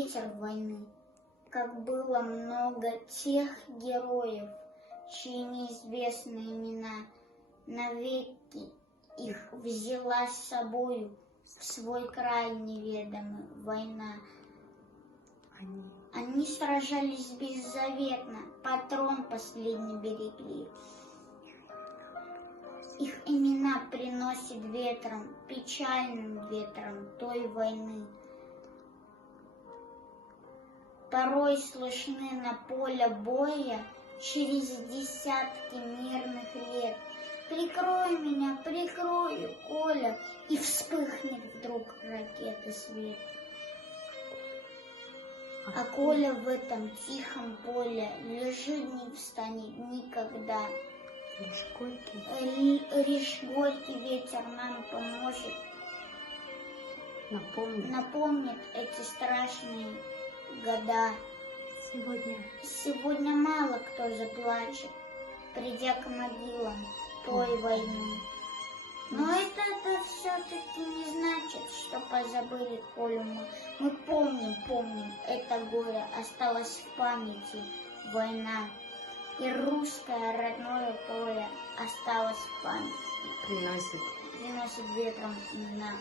ветер войны. Как было много тех героев, чьи неизвестные имена, навеки их взяла с собою в свой край неведомый война. Они сражались беззаветно, патрон последний берегли. Их имена приносит ветром, печальным ветром той войны. Порой слышны на поле боя через десятки мирных лет. Прикрой меня, прикрой, Коля, и вспыхнет вдруг ракеты свет. А Коля в этом тихом поле лежит, не встанет никогда. Лишь горький ветер нам поможет, напомнит эти страшные года. Сегодня мало кто заплачет, придя к могилам той войны. Но это все-таки не значит, что позабыли Колю мы. Мы помним, это горе осталось в памяти, война. И русское родное поле осталось в памяти. Приносит ветром имена.